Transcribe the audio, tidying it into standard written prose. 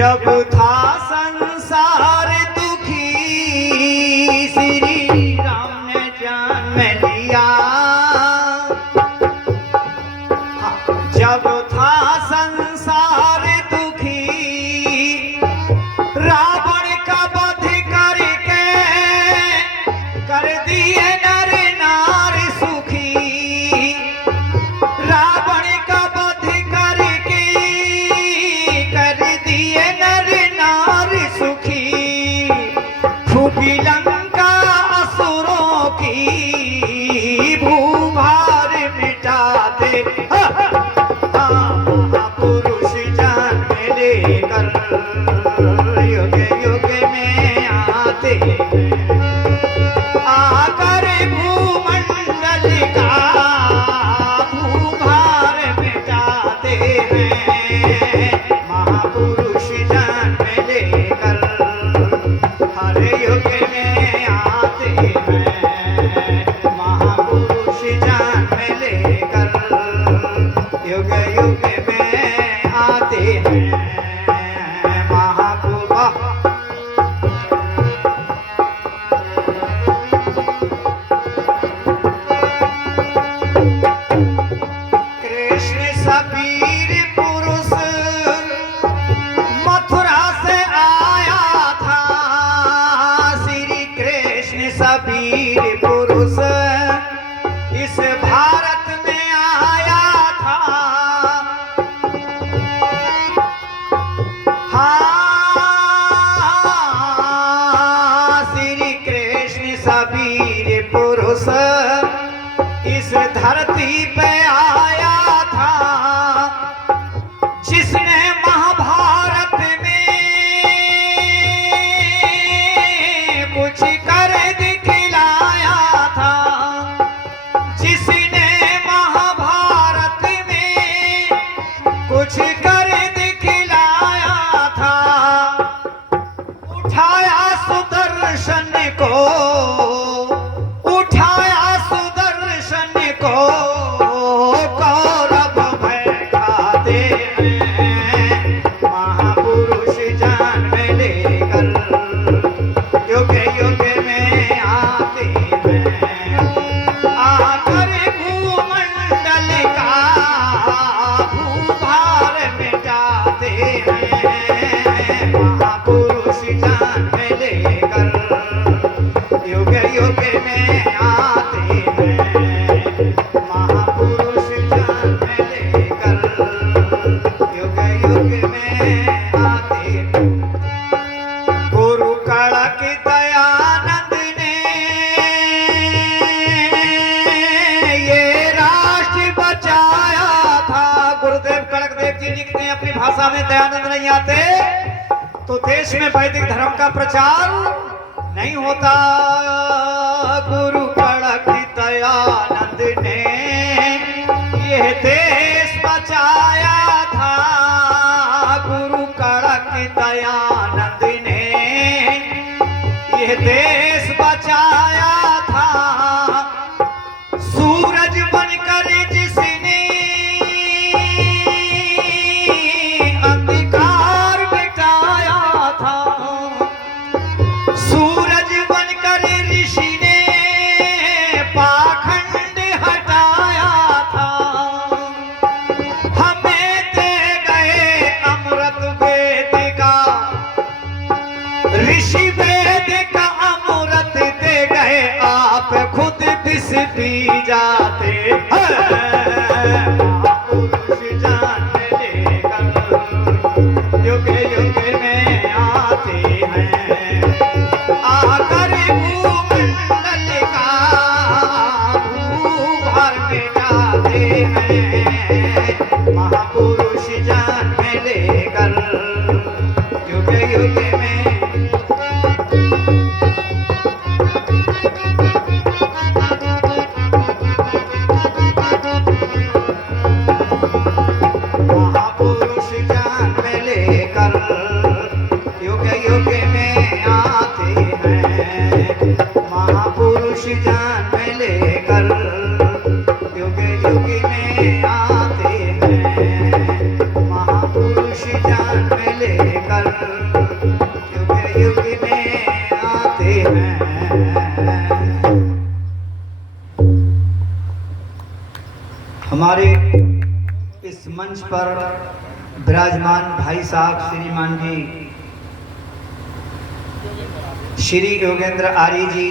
जब था संसार दुखी श्री राम ने जन्म लिया। जब था संसार दुखी रावण का वध करके कर दिए नर नार सुखी। रावण का वध करके कर दिए नर नार सुखी। फूकी लंका असुरों की भूभार मिटाते महापुरुष जन्म लेकर युग युग में आते आकर भूमंडल का भूभार मिटाते हैं। महापुरुष जन्म लेकर हर युग में आते हैं। महापुरुष जन्म लेकर युग युग में आते हैं। महापुरुष कृष्ण सबीर पुरुष मथुरा से आया था। श्री कृष्ण सबीर पुरुष इस भारत में आया था। हाँ, श्री कृष्ण सबीर पुरुष इस धरती पे आया था। जिसने महाभारत में कुछ कर दिखलाया था। जिसने महाभारत में कुछ कर दिखलाया था। उठाया सुदर्शन को, उठाया सुदर्शन को कौरव भय खाते हैं। महापुरुष जन्म लेकर युग युग में आते हैं। आकर भूमंडल का भूभार मिटाते हैं। महापुरुष जन्म लेकर युग युग में आते हैं। महापुरुष जन्म लेकर युग युग में आते हैं। गुरु कड़क दयानंद ने ये राष्ट्र बचाया था। गुरुदेव कड़क देव जी लिखते हैं, अपनी भाषा में दयानंद नहीं आते तो देश में वैदिक धर्म का प्रचार नहीं होता। गुरु कड़क दयानंद ने यह देश बचाया था। गुरु कड़क दयानंद ने यह देश बचाया था। सूरज बनकर जिसने अंधकार मिटाया था। सूरज बनकर ऋषि ने पाखंड हटाया था। हमें दे गए अमृत वेद का, ऋषि वेद का अमृत दे गए। आप खुद विष पी जाते हैं। महापुरुष जन्म लेकर युग युग में आते हैं। आकर भूमंडल का भूभार मिटाते हैं। महापुरुष जन्म लेकर युग युग में हमारे इस मंच पर विराजमान भाई साहब श्रीमान जी श्री योगेंद्र आर्य जी